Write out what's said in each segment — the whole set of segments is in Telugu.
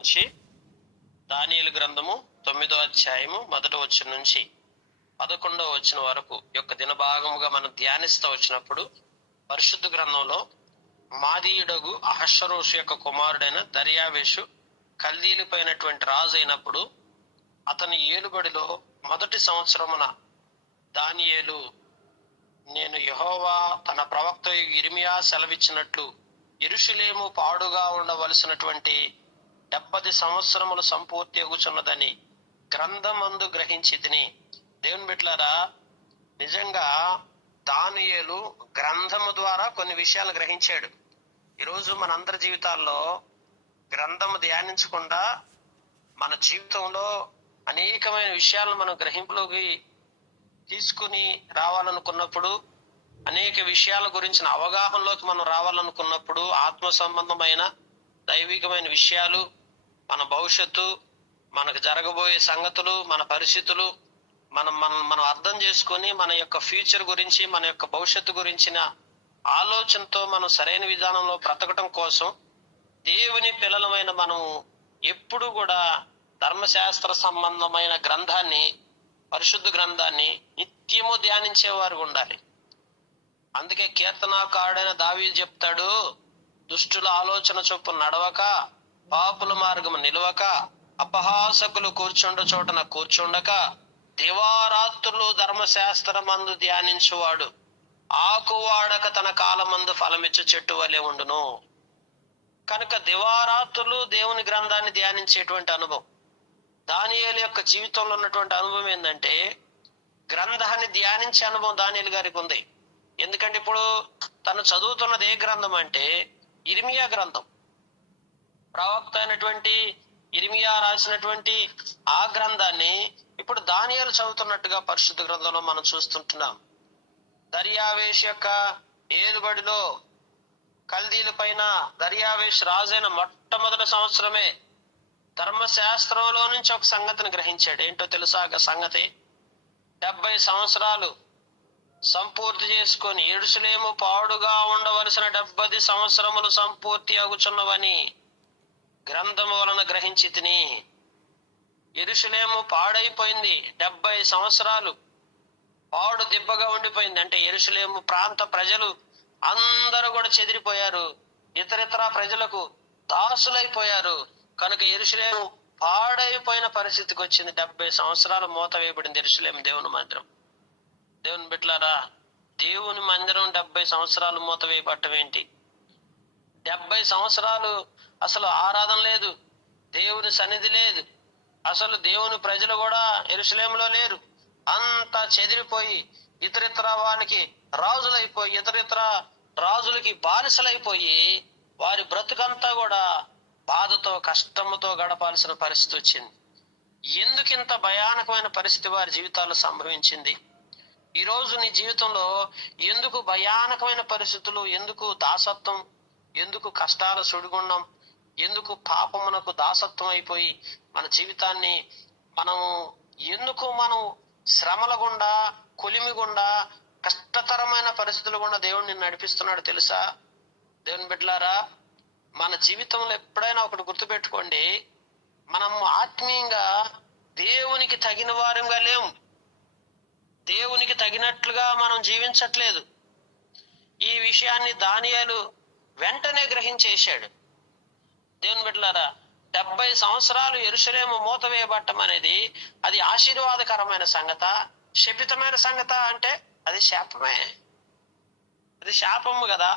నుంచి దానియేలు గ్రంథము 9వ అధ్యాయము 1వ వచనం నుంచి 11వ వచనం వరకు యొక్క దిన భాగముగా మనం ధ్యానిస్తూ వచ్చినప్పుడు పరిశుద్ధ గ్రంథంలో మాదీయుడగు అహష్వరోషు యొక్క కుమారుడైన దర్యావేషు కల్దీలపైనటువంటి రాజు అయినప్పుడు అతని ఏలుబడిలో మొదటి సంవత్సరమున దానియేలు నేను యెహోవా తన ప్రవక్త యిర్మీయా సెలవిచ్చినట్లు యెరూషలేము పాడుగా ఉండవలసినటువంటి 70 సంవత్సరములు సంపూర్తి అగుచున్నదని గ్రంథమందు గ్రహించి తిని. దేవుని బిడ్డలారా, నిజంగా దానియేలు గ్రంథము ద్వారా కొన్ని విషయాలు గ్రహించాడు. ఈరోజు మనందరి జీవితాల్లో గ్రంథము ధ్యానించకుండా మన జీవితంలో అనేకమైన విషయాలను మనం గ్రహింపులోకి తీసుకుని రావాలనుకున్నప్పుడు, అనేక విషయాల గురించిన అవగాహనలోకి మనం రావాలనుకున్నప్పుడు, ఆత్మ సంబంధమైన దైవికమైన విషయాలు, మన భవిష్యత్తు, మనకు జరగబోయే సంగతులు, మన పరిస్థితులు మనం అర్థం చేసుకొని మన యొక్క ఫ్యూచర్ గురించి, మన యొక్క భవిష్యత్తు గురించిన ఆలోచనతో మనం సరైన విధానంలో బ్రతకటం కోసం దేవుని పిల్లలమైన మనం ఎప్పుడు కూడా ధర్మశాస్త్ర సంబంధమైన గ్రంథాన్ని, పరిశుద్ధ గ్రంథాన్ని నిత్యము ధ్యానించేవారు ఉండాలి. అందుకే కీర్తనాకారుడైన దావీదు చెప్తాడు, దుష్టుల ఆలోచన చొప్పున నడవక, పాపుల మార్గము నిలవక, అపహాసకులు కూర్చుండ చోటన కూర్చుండక, దివారాత్రులు ధర్మశాస్త్రమందు ధ్యానించువాడు ఆకువాడక తన కాలమందు ఫలమిచ్చు చెట్టు వలె ఉండును. కనుక దివారాత్రులు దేవుని గ్రంథాన్ని ధ్యానించేటువంటి అనుభవం. దానియేలు యొక్క జీవితంలో ఉన్నటువంటి అనుభవం ఏంటంటే, గ్రంథాన్ని ధ్యానించే అనుభవం దానియేలు గారికి ఉంది. ఎందుకంటే ఇప్పుడు తను చదువుతున్నది ఏ గ్రంథం అంటే యిర్మీయా గ్రంథం. ప్రవక్త అయినటువంటి యిర్మీయా రాసినటువంటి ఆ గ్రంథాన్ని ఇప్పుడు దానియేలు చదువుతున్నట్టుగా పరిశుద్ధ గ్రంథంలో మనం చూస్తుంటున్నాం. దర్యావేషు యొక్క ఏలుబడిలో కల్దీల పైన దర్యావేషు రాజైన మొట్టమొదటి సంవత్సరమే ధర్మశాస్త్రంలో నుంచి ఒక సంగతిని గ్రహించాడు. ఏంటో తెలుసా సంగతి? 70 సంవత్సరాలు సంపూర్తి చేసుకొని యెరూషలేము పాడుగా ఉండవలసిన 70 సంవత్సరములు సంపూర్తి అగుచున్నవని గ్రంథము వలన గ్రహించి తిని. యెరూషలేము పాడైపోయింది, 70 సంవత్సరాలు పాడు దిబ్బగా ఉండిపోయింది. అంటే యెరూషలేము ప్రాంత ప్రజలు అందరూ కూడా చెదిరిపోయారు, ఇతరితర ప్రజలకు దాసులైపోయారు. కనుక యెరూషలేము పాడైపోయిన పరిస్థితికి వచ్చింది. 70 సంవత్సరాలు మూత వేయబడింది యెరూషలేము దేవుని మందిరం. దేవుని బిడ్డలారా, దేవుని మందిరం 70 సంవత్సరాలు మూత వేయబడటం ఏంటి? 70 సంవత్సరాలు అసలు ఆరాధన లేదు, దేవుని సన్నిధి లేదు, అసలు దేవుని ప్రజలు కూడా యెరూషలేములో లేరు. అంతా చెదిరిపోయి ఇతరితర వాళ్ళకి రాజులైపోయి, ఇతరితర రాజులకి బానిసలైపోయి వారి బ్రతుకంతా కూడా బాధతో కష్టముతో గడపాల్సిన పరిస్థితి వచ్చింది. ఎందుకు ఇంత భయానకమైన పరిస్థితి వారి జీవితాల్లో సంభవించింది? ఈ రోజు నీ జీవితంలో ఎందుకు భయానకమైన పరిస్థితులు, ఎందుకు దాసత్వం, ఎందుకు కష్టాల సుడిగుండం, ఎందుకు పాపమునకు దాసత్వం అయిపోయి మన జీవితాన్ని ఎందుకు మనం శ్రమల గుండా, కొలిమి గుండా, కష్టతరమైన పరిస్థితుల గుండా దేవుడు నిన్ను నడిపిస్తున్నాడు తెలుసా? దేవుని బిడ్డలారా, మన జీవితంలో ఎప్పుడైనా ఒకటి గుర్తుపెట్టుకోండి, మనం ఆత్మీయంగా దేవునికి తగిన వారంగా లేము, దేవునికి తగినట్లుగా మనం జీవించట్లేదు. ఈ విషయాన్ని దానియేలు వెంటనే గ్రహించేశాడు. దేవుని బిడ్డలారా, 70 సంవత్సరాలు యెరూషలేము మూత వేయబట్టం అనేది అది ఆశీర్వాదకరమైన సంగత, శపితమైన సంగత అంటే అది శాపమే, అది శాపము కదా.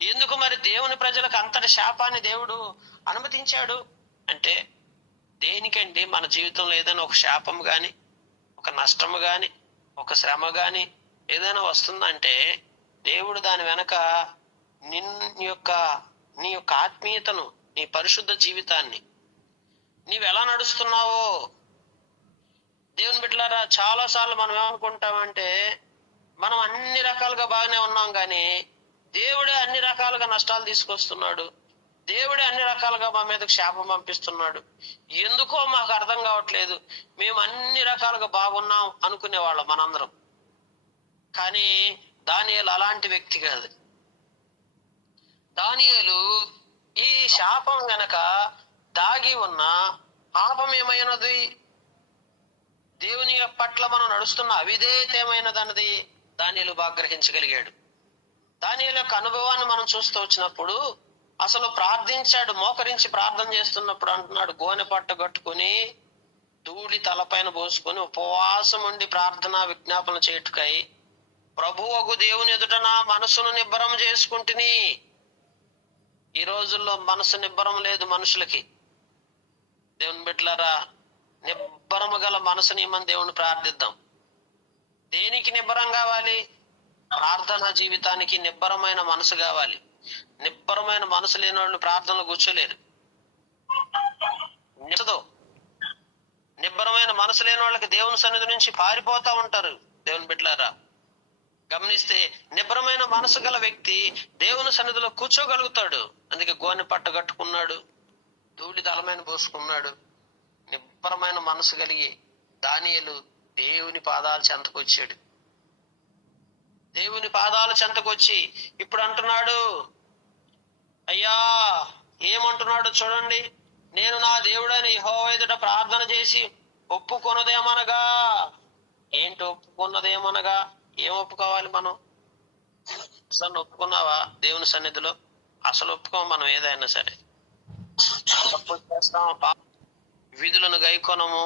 ఎందుకు మరి దేవుని ప్రజలకు అంతటి శాపాన్ని దేవుడు అనుమతించాడు అంటే, దేనికండి మన జీవితంలో ఏదైనా ఒక శాపము గాని, ఒక నష్టము గాని, ఒక శ్రమ గాని ఏదైనా వస్తుందంటే దేవుడు దాని వెనక నీ యొక్క ఆత్మీయతను, నీ పరిశుద్ధ జీవితాన్ని, నీవు ఎలా నడుస్తున్నావో. దేవుని బిడ్డలారా, చాలా సార్లు మనం ఏమనుకుంటామంటే మనం అన్ని రకాలుగా బాగానే ఉన్నాం కానీ దేవుడే అన్ని రకాలుగా నష్టాలు తీసుకొస్తున్నాడు, దేవుడే అన్ని రకాలుగా మా మీదకి శాపం పంపిస్తున్నాడు, ఎందుకో మాకు అర్థం కావట్లేదు, మేము అన్ని రకాలుగా బాగున్నాం అనుకునేవాళ్ళం మనందరం. కానీ దానియేలు అలాంటి వ్యక్తి కాదు. దానియేలు ఈ శాపం గనక దాగి ఉన్న పాపం ఏమైనది, దేవుని పట్ల మనం నడుస్తున్న అవిధేయత ఏమైనదన్నది దానియేలు బాగా గ్రహించగలిగాడు. దానియేలు యొక్క అనుభవాన్ని మనం చూస్తూ వచ్చినప్పుడు అసలు ప్రార్థించాడు, మోకరించి ప్రార్థన చేస్తున్నప్పుడు అంటున్నాడు, గోనె పట్ట కట్టుకుని ధూళి తలపైన పోసుకొని ఉపవాసం ఉండి ప్రార్థన విజ్ఞాపన చేయుటకై ప్రభువగు దేవుని ఎదుట నా మనసును నిబ్బరం చేసుకుంటుని. ఈ రోజుల్లో మనసు నిబ్బరం లేదు మనుషులకి. దేవుని బిడ్డలారా, నిబ్బరము గల మనసుని మనం దేవుని ప్రార్థిద్దాం. దేనికి నిబ్బరం కావాలి? ప్రార్థనా జీవితానికి నిబ్బరమైన మనసు కావాలి. నిబ్బరమైన మనసు లేని వాళ్ళు ప్రార్థనలు కూర్చోలేరు. నిబ్బరమైన మనసు లేని వాళ్ళకి దేవుని సన్నిధి నుంచి పారిపోతా ఉంటారు. దేవుని బిడ్డలారా గమనిస్తే, నిబ్బరమైన మనసు గల వ్యక్తి దేవుని సన్నిధిలో కూర్చోగలుగుతాడు. అందుకే గోనె పట్ట కట్టుకున్నాడు, ధూళి తలమైన పోసుకున్నాడు. నిబ్బరమైన మనసు కలిగి దానియేలు దేవుని పాదాల చెంతకొచ్చాడు. దేవుని పాదాల చెంతకొచ్చి ఇప్పుడు అంటున్నాడు, అయ్యా ఏమంటున్నాడు చూడండి, నేను నా దేవుడైన యెహోవా ఎదుట ప్రార్థన చేసి ఒప్పుకొన్నదేమనగా. ఏంటి ఒప్పుకున్నదేమనగా? ఏం ఒప్పుకోవాలి మనం? అసలు ఒప్పుకున్నావా దేవుని సన్నిధిలో? అసలు ఒప్పుకోం మనం ఏదైనా సరే. తప్పు చేస్తాం, విధులను గైకొనము,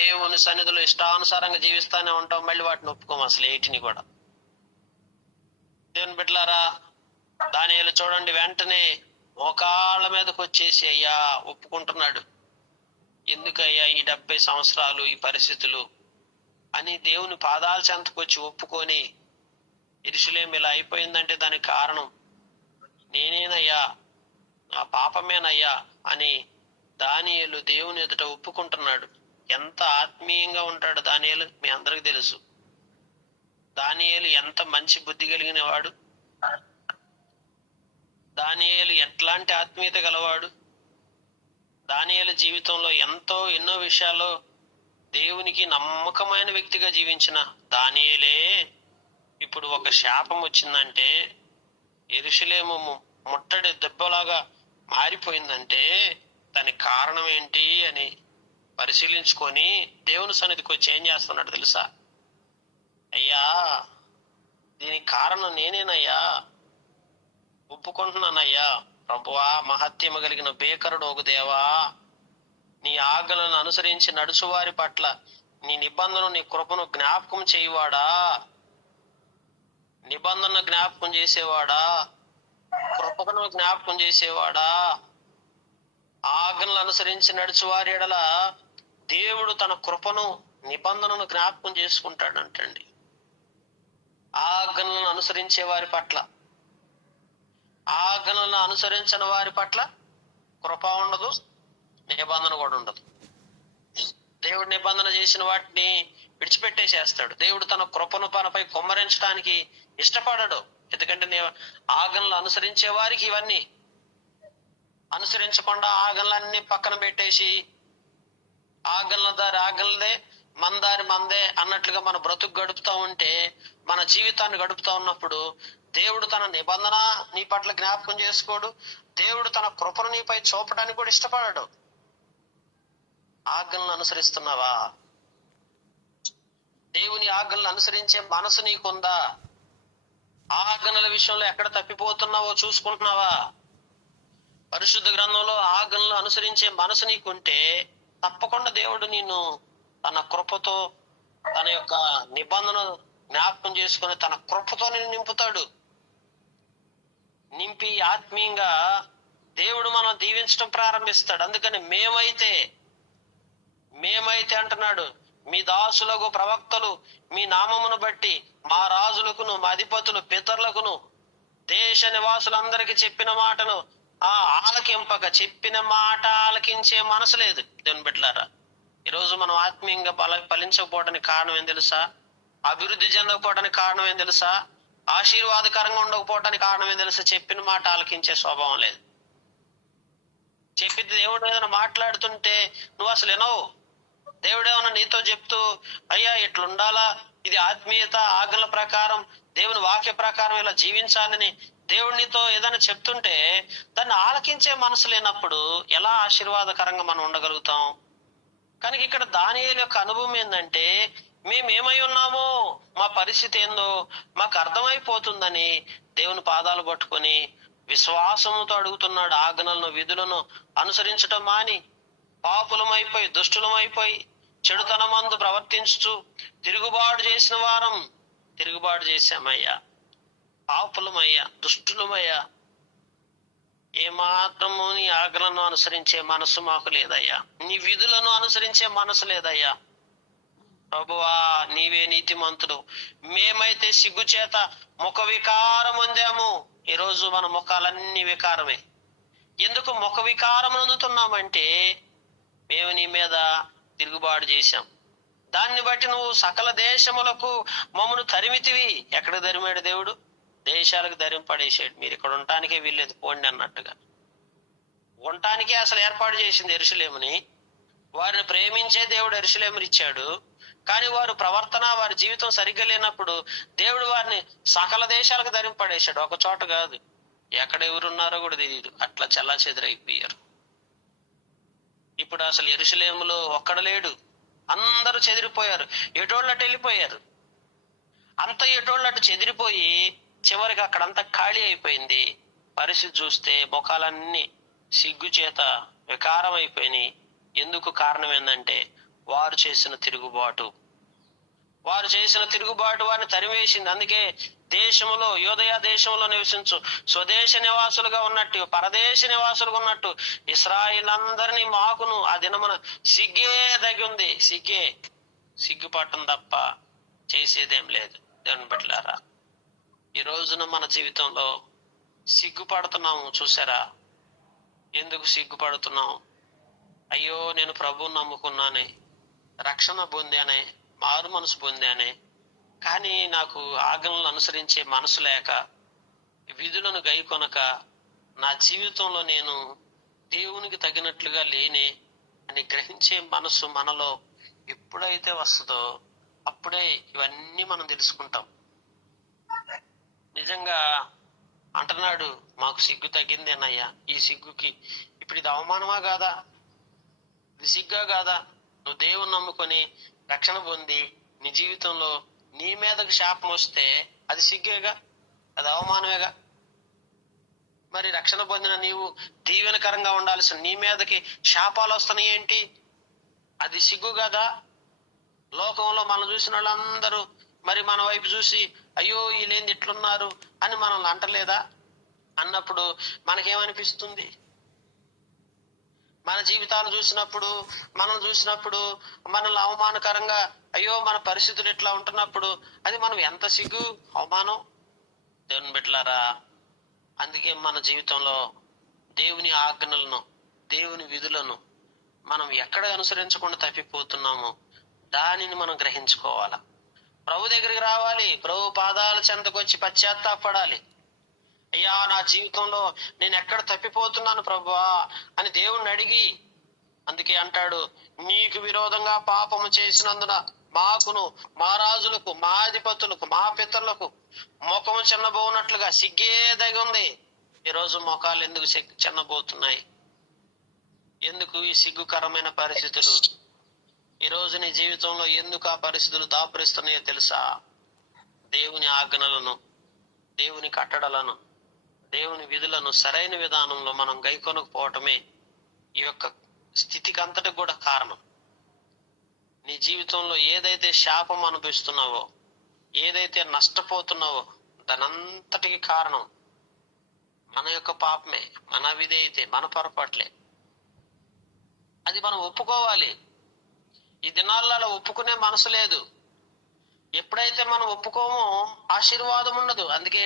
దేవుని సన్నిధిలో ఇష్టానుసారంగా జీవిస్తానే ఉంటాం, మళ్ళీ వాటిని ఒప్పుకోము అసలు ఏటిని కూడా. దేవుని బిడ్డలారా, దానియేలు చూడండి వెంటనే మోకాళ్ళ మీదకి వచ్చేసి అయ్యా ఒప్పుకుంటున్నాడు. ఎందుకయ్యా ఈ 70 సంవత్సరాలు ఈ పరిస్థితులు అని దేవుని పాదాల చెంతకొచ్చి ఒప్పుకొని, యెరూషలేము ఇలా అయిపోయిందంటే దానికి కారణం నేనేనయ్యా, నా పాపమేనయ్యా అని దానియేలు దేవుని ఎదుట ఒప్పుకుంటున్నాడు. ఎంత ఆత్మీయంగా ఉంటాడు దానియేలు మీ అందరికి తెలుసు. దానియేలు ఎంత మంచి బుద్ధి కలిగిన వాడు, దానియేలు ఎట్లాంటి ఆత్మీయత గలవాడు. దానియేలు జీవితంలో ఎన్నో విషయాల్లో దేవునికి నమ్మకమైన వ్యక్తిగా జీవించిన దానియేలే ఇప్పుడు ఒక శాపం వచ్చిందంటే, యెరూషలేము ముట్టడి దెబ్బలాగా మారిపోయిందంటే దానికి కారణం ఏంటి అని పరిశీలించుకొని దేవుని సన్నిధికి వచ్చి ఏం చేస్తున్నాడు తెలుసా? అయ్యా దీనికి కారణం నేనేనయ్యా, ఒప్పుకుంటున్నానయ్యా. ప్రభువా, మహత్యము కలిగిన భీకరుడు ఒక దేవా, నీ ఆజ్ఞలను అనుసరించి నడుచువారి పట్ల నీ నిబంధన నీ కృపను జ్ఞాపకం చేయువాడా, నిబంధన జ్ఞాపకం చేసేవాడా, కృపను జ్ఞాపకం చేసేవాడా. ఆజ్ఞలను అనుసరించి నడుచువారి ఎడల దేవుడు తన కృపను నిబంధనను జ్ఞాపకం చేసుకుంటాడంటండి. ఆజ్ఞలను అనుసరించే వారి పట్ల, ఆజ్ఞలను అనుసరించిన వారి పట్ల కృప ఉండదు, నిబంధన కూడా ఉండదు. దేవుడు నిబంధన చేసిన వాటిని విడిచిపెట్టేసేస్తాడు. దేవుడు తన కృపను పనపై కుమ్మరించడానికి ఇష్టపడడు. ఎందుకంటే ఆజ్ఞలను అనుసరించే వారికి ఇవన్నీ, అనుసరించకుండా ఆజ్ఞలన్నీ పక్కన పెట్టేసి ఆజ్ఞల దారి ఆజ్ఞలదే, మందారి మందే అన్నట్లుగా మన బ్రతుకు గడుపుతా ఉంటే, మన జీవితాన్ని గడుపుతా ఉన్నప్పుడు దేవుడు తన నిబంధన నీ పట్ల జ్ఞాపకం చేసుకోడు. దేవుడు తన కృపను నీపై చూపడానికి కూడా ఇష్టపడడు. ఆజ్ఞలను అనుసరిస్తున్నావా? దేవుని ఆజ్ఞలను అనుసరించే మనసు నీకుందా? ఆజ్ఞల విషయంలో ఎక్కడ తప్పిపోతున్నావో చూసుకుంటున్నావా? పరిశుద్ధ గ్రంథంలో ఆజ్ఞలను అనుసరించే మనసు నీకుంటే తప్పకుండా దేవుడు నిన్ను తన కృపతో, తన యొక్క నిబంధన జ్ఞాపకం చేసుకుని తన కృపతో నిన్ను నింపుతాడు. నింపి ఆత్మీయంగా దేవుడు మనం దీవించడం ప్రారంభిస్తాడు. అందుకని మేమైతే అంటున్నాడు, మీ దాసులకు ప్రవక్తలు మీ నామమును బట్టి మా రాజులకును మా అధిపతులు పితరులకును దేశ నివాసులందరికీ చెప్పిన మాటను ఆలకింపక, చెప్పిన మాట ఆలకించే మనసు లేదు. దేవుని బిడ్డలారా, ఈరోజు మనం ఆత్మీయంగా ఫలించకపోవడానికి కారణం ఏం తెలుసా? అభివృద్ధి చెందకపోవడానికి కారణం ఏం తెలుసా? ఆశీర్వాదకరంగా ఉండకపోవడానికి కారణం ఏం తెలుసా? చెప్పిన మాట ఆలకించే స్వభావం లేదు. చెప్పి దేవుడు ఏదైనా మాట్లాడుతుంటే నువ్వు అసలు వినవు. దేవుడు ఏమన్నా నీతో చెప్తూ అయ్యా ఇట్లుండాలా, ఇది ఆత్మీయత, ఆజ్ఞల ప్రకారం దేవుని వాక్య ప్రకారం ఇలా జీవించాలని దేవుడినితో ఏదైనా చెప్తుంటే దాన్ని ఆలకించే మనసు లేనప్పుడు ఎలా ఆశీర్వాదకరంగా మనం ఉండగలుగుతాం? కనుక ఇక్కడ దానియేలు యొక్క అనుభవం ఏంటంటే, మేమేమై ఉన్నామో, మా పరిస్థితి ఏందో మాకు అర్థమైపోతుందని దేవుని పాదాలు పట్టుకొని విశ్వాసంతో అడుగుతున్నాడు. ఆజ్ఞలను విధులను అనుసరించటం మాని పాపులమైపోయి దుష్టులమైపోయి చెడుతనమందు ప్రవర్తించుచు తిరుగుబాటు చేసిన వారం. తిరుగుబాటు చేశామయ్యా, పాపులమయ్యా, దుష్టులమయ్యా. ఏమాత్రము నీ ఆజ్ఞలను అనుసరించే మనసు మాకు లేదయ్యా, నీ విధులను అనుసరించే మనసు లేదయ్యా. ప్రభువా, నీవే నీతిమంతుడు. మేమైతే సిగ్గు చేత ముఖ వికారం పొందాము. ఈరోజు మన ముఖాలన్నీ వికారమే. ఎందుకు ముఖ వికారం అందుతున్నామంటే మేము నీ మీద తిరుగుబాటు చేశాం. దాన్ని బట్టి నువ్వు సకల దేశములకు మమ్మను తరిమితివి. ఎక్కడ తరిమాడు దేవుడు? దేశాలకు ధరింపడేసాడు. మీరు ఇక్కడ ఉండటానికే వీల్లేదు, పోండి అన్నట్టుగా. ఉండటానికే అసలు ఏర్పాటు చేసింది యెరూషలేముని. వారిని ప్రేమించే దేవుడు యెరూషలేముని ఇచ్చాడు. కానీ వారు ప్రవర్తన, వారి జీవితం సరిగ్గా లేనప్పుడు దేవుడు వారిని సకల దేశాలకు ధరింపడేశాడు. ఒక చోట కాదు, ఎక్కడ ఎవరున్నారో కూడా తెలియదు. అట్లా చల్లా చెదిరైపోయారు. ఇప్పుడు అసలు యెరూషలేములో ఒక్కడు లేడు, అందరూ చెదిరిపోయారు, ఎటోళ్ళట్టు వెళ్ళిపోయారు. అంత ఎటోళ్ళట్టు చెదిరిపోయి చివరికి అక్కడంతా ఖాళీ అయిపోయింది. పరిస్థితి చూస్తే ముఖాలన్నీ సిగ్గు చేత వికారం అయిపోయినాయి. ఎందుకు? కారణం ఏంటంటే వారు చేసిన తిరుగుబాటు. వారు చేసిన తిరుగుబాటు వారిని తరివేసింది. అందుకే దేశములో, యోదయ దేశంలో నివసించు స్వదేశ నివాసులుగా ఉన్నట్టు, పరదేశ నివాసులుగా ఉన్నట్టు ఇశ్రాయేలు అందరినీ మాకును ఆ దినమున సిగ్గే తగ్గింది. సిగ్గుపట్టం తప్ప చేసేదేం లేదు. దేవుని బిడ్డలారా, ఈ రోజున మన జీవితంలో సిగ్గుపడుతున్నాము. చూసారా? ఎందుకు సిగ్గుపడుతున్నాం? అయ్యో, నేను ప్రభువుని నమ్ముకున్నానే, రక్షణ పొందానే, మారు మనసు పొందానే, కానీ నాకు ఆజ్ఞలను అనుసరించే మనసు లేక, విధులను గైకొనక నా జీవితంలో నేను దేవునికి తగినట్లుగా లేనే అని గ్రహించే మనసు మనలో ఎప్పుడైతే వస్తుందో అప్పుడే ఇవన్నీ మనం తెలుసుకుంటాం. నిజంగా అంటున్నాడు, మాకు సిగ్గు తగ్గిందేనయ్యా. ఈ సిగ్గుకి ఇప్పుడు ఇది అవమానమా కాదా? ఇది సిగ్గా కాదా? నువ్వు దేవుని నమ్ముకొని రక్షణ పొంది నీ జీవితంలో నీ మీదకి శాపం వస్తే అది సిగ్గేగా, అది అవమానమేగా. మరి రక్షణ పొందిన నీవు దీవెనకరంగా ఉండాల్సిన నీ మీదకి శాపాలు వస్తున్నాయి ఏంటి? అది సిగ్గు కదా. లోకంలో మనం చూసిన వాళ్ళందరూ మరి మన వైపు చూసి అయ్యో వీళ్ళేంది ఇట్లున్నారు అని మనల్ని అంటలేదా? అన్నప్పుడు మనకేమనిపిస్తుంది? మన జీవితాలు చూసినప్పుడు, మనం చూసినప్పుడు మనల్ని అవమానకరంగా అయ్యో మన పరిస్థితులు ఇట్లా ఉంటున్నప్పుడు అది మనం ఎంత సిగ్గు, అవమానం. దేవుని బిడ్డలారా, అందుకే మన జీవితంలో దేవుని ఆజ్ఞలను, దేవుని విధులను మనం ఎక్కడ అనుసరించకుండా తప్పిపోతున్నామో దానిని మనం గ్రహించుకోవాలా. ప్రభు దగ్గరికి రావాలి, ప్రభు పాదాల చెంతకొచ్చి పశ్చాత్తాపడాలి. అయ్యా, నా జీవితంలో నేను ఎక్కడ తప్పిపోతున్నాను ప్రభువా అని దేవుణ్ణి అడిగి, అందుకే అంటాడు, నీకు విరోధంగా పాపము చేసినందున మాకును, మా రాజులకు, మా అధిపతులకు, మా పితరులకు ముఖము చిన్నబోనట్లుగా సిగ్గే దగుంది. ఈరోజు ముఖాలు ఎందుకు చిన్నబోతున్నాయి? ఎందుకు ఈ సిగ్గుకరమైన పరిస్థితులు? ఈరోజు నీ జీవితంలో ఎందుకు ఆ పరిస్థితులు దాపురిస్తున్నాయో తెలుసా? దేవుని ఆజ్ఞలను, దేవుని కట్టడలను, దేవుని విధులను సరైన విధానంలో మనం గైకొనకపోవటమే ఈ యొక్క స్థితికి అంతటి కూడా కారణం. నీ జీవితంలో ఏదైతే శాపం అనుభవిస్తున్నావో, ఏదైతే నష్టపోతున్నావో దానంతటికి కారణం మన యొక్క పాపమే, మన విధేయతే, మన పొరపాట్లే. అది మనం ఒప్పుకోవాలి. ఈ దినాల్లో అలా ఒప్పుకునే మనసు లేదు. ఎప్పుడైతే మనం ఒప్పుకోమో ఆశీర్వాదం ఉండదు. అందుకే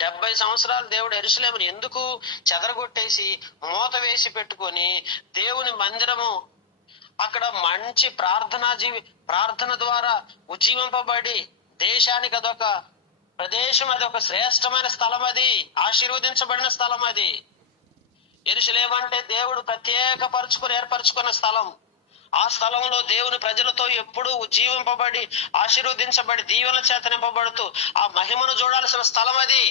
70 సంవత్సరాలు దేవుడు యెరూషలేముని ఎందుకు చెదరగొట్టేసి మూత వేసి పెట్టుకొని దేవుని మందిరము అక్కడ మంచి ప్రార్థన ద్వారా ఉజ్జీవింపబడి దేశానికి అదొక ప్రదేశం, అది ఒక శ్రేష్టమైన స్థలం, అది ఆశీర్వదించబడిన స్థలం. అది యెరూషలేము అంటే దేవుడు ఏర్పరచుకున్న స్థలం. ఆ స్థలంలో దేవుని ప్రజలతో ఎప్పుడూ ఉజ్జీవింపబడి ఆశీర్వదించబడి దీవెన చేత నింపబడుతూ ఆ మహిమను చూడాల్సిన స్థలం అది.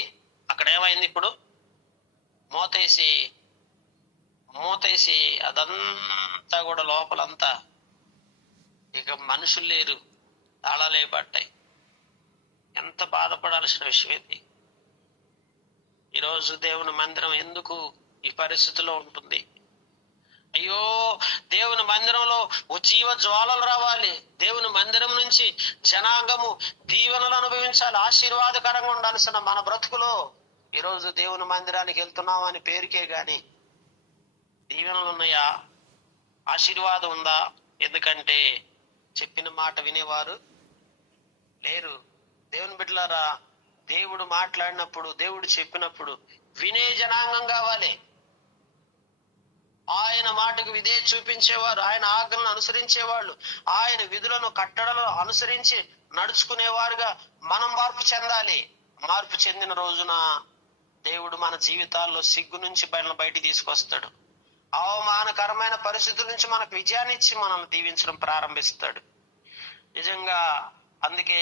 అక్కడ ఏమైంది? ఇప్పుడు మూతేసి అదంతా కూడా లోపలంతా ఇక మనుషులు లేరు, తాళాలే పడ్డాయి. ఎంత బాధపడాల్సిన విషయం ఇది. ఈరోజు దేవుని మందిరం ఎందుకు ఈ పరిస్థితిలో ఉంటుంది? అయ్యో, దేవుని మందిరంలో ఉజ్జీవ జ్వాలలు రావాలి. దేవుని మందిరం నుంచి జనాంగము దీవెనలు అనుభవించాలి. ఆశీర్వాదకరంగా ఉండాల్సిన మన బ్రతుకులో ఈరోజు దేవుని మందిరానికి వెళ్తున్నాం అని పేరుకే గాని దీవెనలు ఉన్నాయా? ఆశీర్వాదం ఉందా? ఎందుకంటే చెప్పిన మాట వినేవారు లేరు. దేవుని బిడ్డలారా, దేవుడు మాట్లాడినప్పుడు, దేవుడు చెప్పినప్పుడు వినే జనాంగం కావాలి. ఆయన మాటకు విధే చూపించేవారు, ఆయన ఆజ్ఞలను అనుసరించేవాళ్ళు, ఆయన విధులను కట్టడలు అనుసరించి నడుచుకునేవారుగా మనం మార్పు చెందాలి. మార్పు చెందిన రోజున దేవుడు మన జీవితాల్లో సిగ్గు నుంచి బయటికి తీసుకొస్తాడు. అవమానకరమైన పరిస్థితుల నుంచి మనకు విజయాన్ని ఇచ్చి మనల్ని దీవించడం ప్రారంభిస్తాడు. నిజంగా అందుకే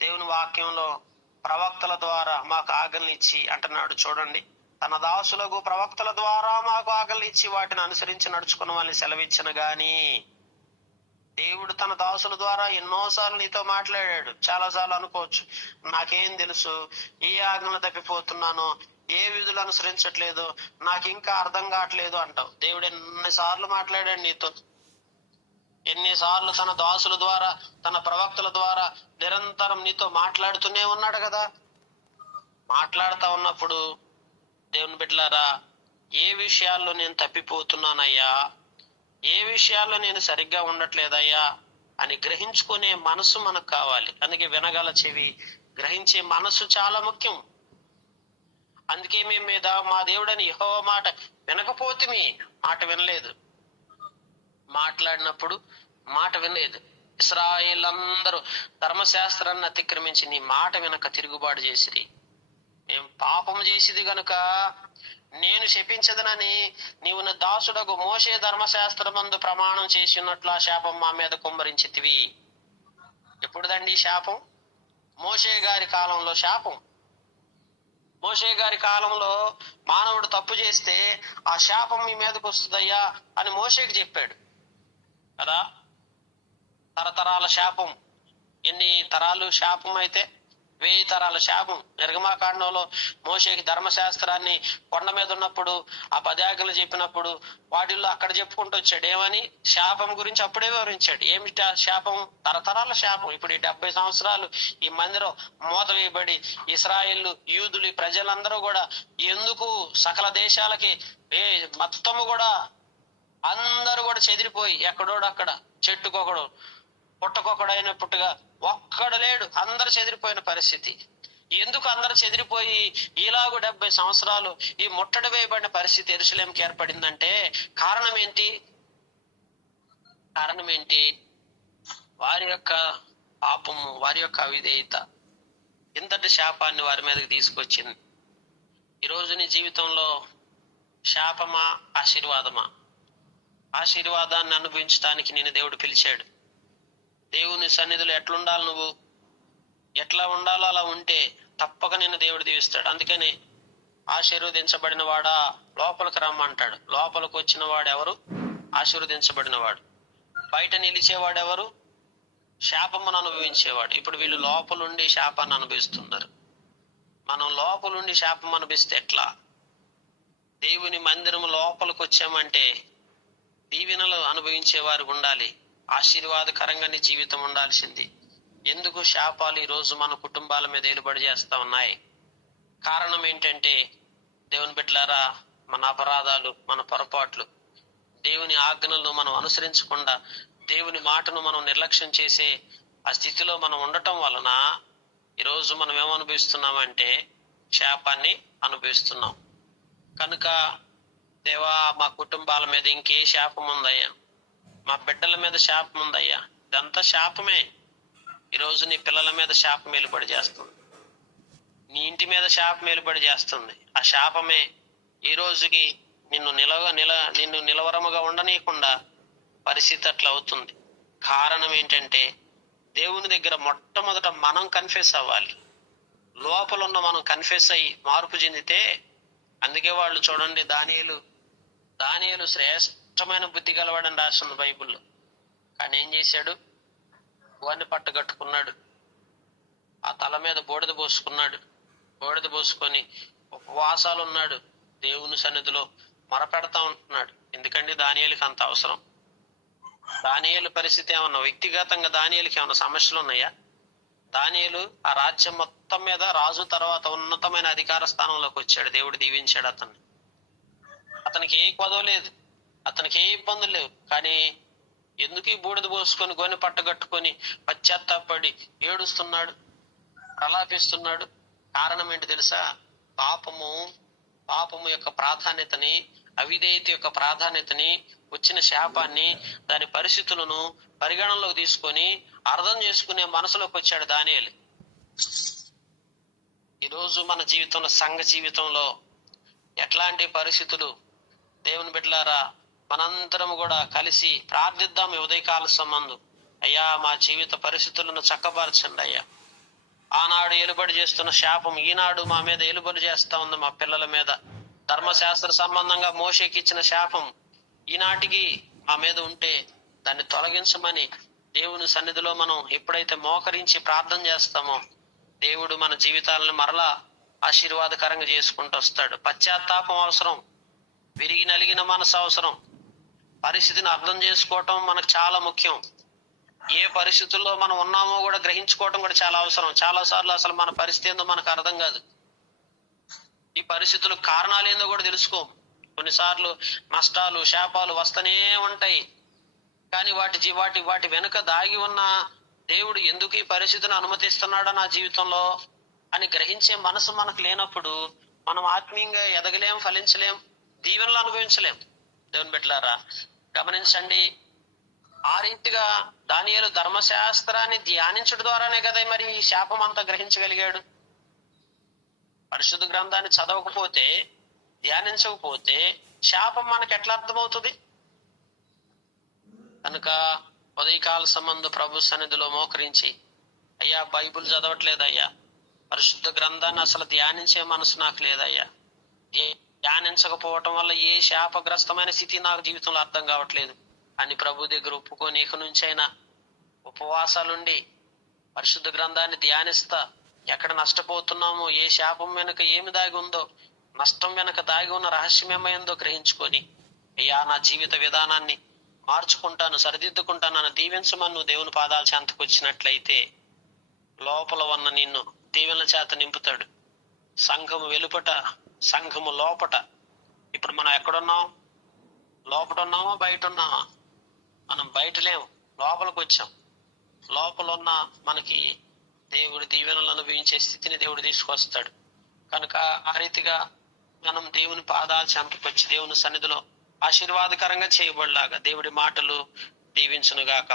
దేవుని వాక్యంలో ప్రవక్తల ద్వారా మాకు ఆజ్ఞలు ఇచ్చి అంటున్నాడు. చూడండి, తన దాసులకు ప్రవక్తల ద్వారా మాకు ఆజ్ఞలు ఇచ్చి వాటిని అనుసరించి నడుచుకున్న వాళ్ళని సెలవిచ్చిన గాని, దేవుడు తన దాసుల ద్వారా ఎన్నోసార్లు నీతో మాట్లాడాడు. చాలాసార్లు అనుకోవచ్చు, నాకేం తెలుసు, ఏ ఆజ్ఞలు తప్పిపోతున్నానో, ఏ విధులు అనుసరించట్లేదు, నాకు ఇంకా అర్థం కావట్లేదు అంటావు. దేవుడు ఎన్నిసార్లు మాట్లాడాడు నీతో, ఎన్నిసార్లు తన దాసుల ద్వారా, తన ప్రవక్తల ద్వారా నిరంతరం నీతో మాట్లాడుతూనే ఉన్నాడు కదా. మాట్లాడుతూ ఉన్నప్పుడు దేవుని బిడ్డలారా, ఏ విషయాల్లో నేను తప్పిపోతున్నానయ్యా, ఏ విషయాల్లో నేను సరిగ్గా ఉండట్లేదయ్యా అని గ్రహించుకునే మనసు మనకు కావాలి. అందుకే వినగల చెవి, గ్రహించే మనసు చాలా ముఖ్యం. అందుకే మేము మీద మా దేవుడని యెహోవా మాట వినకపోతిమి, మాట వినలేదు. మాట్లాడినప్పుడు మాట వినలేదు. ఇశ్రాయేలు అందరూ ధర్మశాస్త్రాన్ని అతిక్రమించి నీ మాట వినక తిరుగుబాటు చేసిరి. మేము పాపము చేసిది గనుక నేను శపించదనని నీవు నా దాసుడకు మోషే ధర్మశాస్త్రమందు ప్రమాణం చేసి ఉన్నట్లు ఆ శాపం మా మీద కుమ్మరించితివి. ఎప్పుడుదండి శాపం? మోషే గారి కాలంలో శాపం. మోషే గారి కాలంలో మానవుడు తప్పు చేస్తే ఆ శాపం మీ మీదకు వస్తుందయ్యా అని మోషేకి చెప్పాడు కదా. తరతరాల శాపం. ఎన్ని తరాలు శాపం అయితే 1000 తరాల శాపం. నిర్గమాకాండంలో మోషేకి ధర్మశాస్త్రాన్ని కొండ మీద ఉన్నప్పుడు ఆ 10 ఆజ్ఞలు చెప్పినప్పుడు వాటిల్లో అక్కడ చెప్పుకుంటూ వచ్చాడు. ఏమని? శాపం గురించి అప్పుడే వివరించాడు. ఏమిటి ఆ శాపం? తరతరాల శాపం. ఇప్పుడు ఈ 70 సంవత్సరాలు ఈ మందిరం మూత వేయబడి ఇశ్రాయేలు, యూదులు, ప్రజలందరూ కూడా ఎందుకు సకల దేశాలకి మొత్తము కూడా అందరూ కూడా చెదిరిపోయి ఎక్కడోడు అక్కడ, చెట్టుకొకడు పుట్టకొకడైన పుట్టుగా ఒక్కడు లేడు, అందరు చెదిరిపోయిన పరిస్థితి. ఎందుకు అందరు చెదిరిపోయి ఇలాగూ 70 సంవత్సరాలు ఈ ముట్టడి వేయబడిన పరిస్థితి యెరూషలేముకి ఏర్పడిందంటే కారణం ఏంటి? వారి యొక్క పాపము, వారి యొక్క అవిధేయత ఇంతటి శాపాన్ని వారి మీదకి తీసుకొచ్చింది. ఈరోజు నీ జీవితంలో శాపమా ఆశీర్వాదమా? ఆశీర్వాదాన్ని అనుభవించడానికి నేను దేవుడు పిలిచాడు. దేవుని సన్నిధిలో ఎట్లుండాలి, నువ్వు ఎట్లా ఉండాలో అలా ఉంటే తప్పక నిన్ను దేవుడు దీవిస్తాడు. అందుకని ఆశీర్వదించబడిన వాడా లోపలికి రమ్మంటాడు. లోపలికి వచ్చిన వాడెవరు? ఆశీర్వదించబడిన వాడు. బయట నిలిచేవాడెవరు? శాపమును అనుభవించేవాడు. ఇప్పుడు వీళ్ళు లోపలుండి శాపాన్ని అనుభవిస్తున్నారు. మనం లోపలుండి శాపం అనుభవిస్తే ఎట్లా? దేవుని మందిరం లోపలికి వచ్చామంటే దీవెనలు అనుభవించేవారు ఉండాలి. ఆశీర్వాదకరంగా నీ జీవితం ఉండాల్సింది. ఎందుకు శాపాలు ఈరోజు మన కుటుంబాల మీద ఏలుబడి చేస్తా ఉన్నాయి? కారణం ఏంటంటే దేవుని బిడ్డలారా, మన అపరాధాలు, మన పొరపాట్లు, దేవుని ఆజ్ఞలను మనం అనుసరించకుండా దేవుని మాటను మనం నిర్లక్ష్యం చేసే ఆ స్థితిలో మనం ఉండటం వలన ఈరోజు మనం ఏమనుభవిస్తున్నామంటే శాపాన్ని అనుభవిస్తున్నాం. కనుక దేవా, మా కుటుంబాల మీద ఇంకే శాపం ఉందయ్యా, మా బిడ్డల మీద శాపం ఉందయ్యా, ఇదంతా శాపమే. ఈరోజు నీ పిల్లల మీద శాపం ఏలుబడి చేస్తుంది, నీ ఇంటి మీద శాపం ఏలుబడి చేస్తుంది. ఆ శాపమే ఈ రోజుకి నిన్ను నిలవరముగా ఉండనీయకుండా పరిస్థితి అట్లా అవుతుంది. కారణం ఏంటంటే దేవుని దగ్గర మొట్టమొదట మనం కన్ఫెస్ అవ్వాలి. లోపల ఉన్న మనం కన్ఫెస్ అయ్యి మార్పు చెందితే, అందుకే వాళ్ళు చూడండి, దానియేలు శ్రేష్టమైన బుద్ధి గలవాడని రాస్తుంది బైబిల్లో. కానీ ఏం చేశాడు? వాడిని పట్టుకట్టుకున్నాడు, ఆ తల మీద బూడిద పోసుకున్నాడు, బూడిద పోసుకొని ఉపవాసాలు ఉన్నాడు, దేవుని సన్నిధిలో మొరపెడతా ఉంటున్నాడు. ఎందుకండి దానియేలుకి అంత అవసరం? దానియేలు పరిస్థితి ఏమన్నా, వ్యక్తిగతంగా దానియేలుకి ఏమన్నా సమస్యలు ఉన్నాయా? దానియేలు ఆ రాజ్యం మొత్తం మీద రాజు తర్వాత ఉన్నతమైన అధికార స్థానంలోకి వచ్చాడు. దేవుడు దీవించాడు అతన్ని. అతనికి ఏ కొదవ లేదు, అతనికి ఏ ఇబ్బందులు లేవు. కానీ ఎందుకు ఈ బూడిద పోసుకొని గోనె పట్టగట్టుకొని పశ్చాత్తాపడి ఏడుస్తున్నాడు, ప్రలాపిస్తున్నాడు? కారణం ఏంటి తెలుసా? పాపము యొక్క ప్రాధాన్యతని, అవిధేయత యొక్క ప్రాధాన్యతని, వచ్చిన శాపాన్ని, దాని పరిస్థితులను పరిగణనలోకి తీసుకొని అర్థం చేసుకునే మనసులోకి వచ్చాడు దానియేలు. ఈరోజు మన జీవితంలో, సంఘ జీవితంలో ఎట్లాంటి పరిస్థితులు? దేవుని బిడ్డలారా, మనందరం కూడా కలిసి ప్రార్థిద్దాం. ఉదయకాల సంబంధం, అయ్యా మా జీవిత పరిస్థితులను చక్కబరచండి అయ్యా. ఆనాడు ఎలుబడి చేస్తున్న శాపం ఈనాడు మా మీద ఎలుబడి చేస్తా ఉంది, మా పిల్లల మీద. ధర్మశాస్త్ర సంబంధంగా మోషేకి ఇచ్చిన శాపం ఈనాటికి మా మీద ఉంటే దాన్ని తొలగించమని దేవుని సన్నిధిలో మనం ఎప్పుడైతే మోకరించి ప్రార్థన చేస్తామో, దేవుడు మన జీవితాలను మరలా ఆశీర్వాదకరంగా చేసుకుంటూ వస్తాడు. పశ్చాత్తాపం అవసరం, విరిగి నలిగిన మనసు అవసరం, పరిస్థితిని అర్థం చేసుకోవటం మనకు చాలా ముఖ్యం. ఏ పరిస్థితుల్లో మనం ఉన్నామో కూడా గ్రహించుకోవటం కూడా చాలా అవసరం. చాలా సార్లు అసలు మన పరిస్థితి ఏందో మనకు అర్థం కాదు. ఈ పరిస్థితులకు కారణాలు ఏందో కూడా తెలుసుకో. కొన్నిసార్లు నష్టాలు, శాపాలు వస్తూనే ఉంటాయి. కానీ వాటి వెనుక దాగి ఉన్న దేవుడు ఎందుకు ఈ పరిస్థితిని అనుమతిస్తున్నాడా నా జీవితంలో అని గ్రహించే మనసు మనకు లేనప్పుడు మనం ఆత్మీయంగా ఎదగలేం, ఫలించలేం, దీవెనలు అనుభవించలేం. దేవుని బిడ్డలారా గమనించండి. ఆ రీతిగా దానియేలు ధర్మశాస్త్రాన్ని ధ్యానించడం ద్వారానే కదా మరి ఈ శాపం అంతా గ్రహించగలిగాడు. పరిశుద్ధ గ్రంథాన్ని చదవకపోతే, ధ్యానించకపోతే శాపం మనకు ఎట్లా అర్థమవుతుంది? కనుక ఉదయకాల సంబంధ ప్రభు సన్నిధిలో మోకరించి, అయ్యా బైబుల్ చదవట్లేదయ్యా, పరిశుద్ధ గ్రంథాన్ని అసలు ధ్యానించే మనసు నాకు లేదయ్యా, ధ్యానించకపోవటం వల్ల ఏ శాపగ్రస్తమైన స్థితి నాకు జీవితంలో అర్థం కావట్లేదు అని ప్రభు దగ్గర ఒప్పుకొని ఇక నుంచైనా ఉపవాసాలుండి పరిశుద్ధ గ్రంథాన్ని ధ్యానిస్తా, ఎక్కడ నష్టపోతున్నామో, ఏ శాపం వెనుక ఏమి దాగి ఉందో, నష్టం వెనుక దాగి ఉన్న రహస్యం ఏమైందో గ్రహించుకొని, అయ్యా నా జీవిత విధానాన్ని మార్చుకుంటాను, సరిదిద్దుకుంటాను అని దీవించమని నువ్వు దేవుని పాదాల చెంతకు వచ్చినట్లయితే లోపల ఉన్న నిన్ను దీవెనల చేత నింపుతాడు. సంఘము వెలుపట, సంఘము లోపట. ఇప్పుడు మనం ఎక్కడున్నాం? లోపట ఉన్నామా, బయట ఉన్నామా? మనం బయట లేము, లోపలికి వచ్చాం. లోపల ఉన్న మనకి దేవుడి దీవెనలను అనుభవించే స్థితిని దేవుడు తీసుకొస్తాడు. కనుక ఆ రీతిగా మనం దేవుని పాదాల చెంతకు వచ్చి దేవుని సన్నిధిలో ఆశీర్వాదకరంగా చేయబడలాగా దేవుడి మాటలు దీవించునుగాక.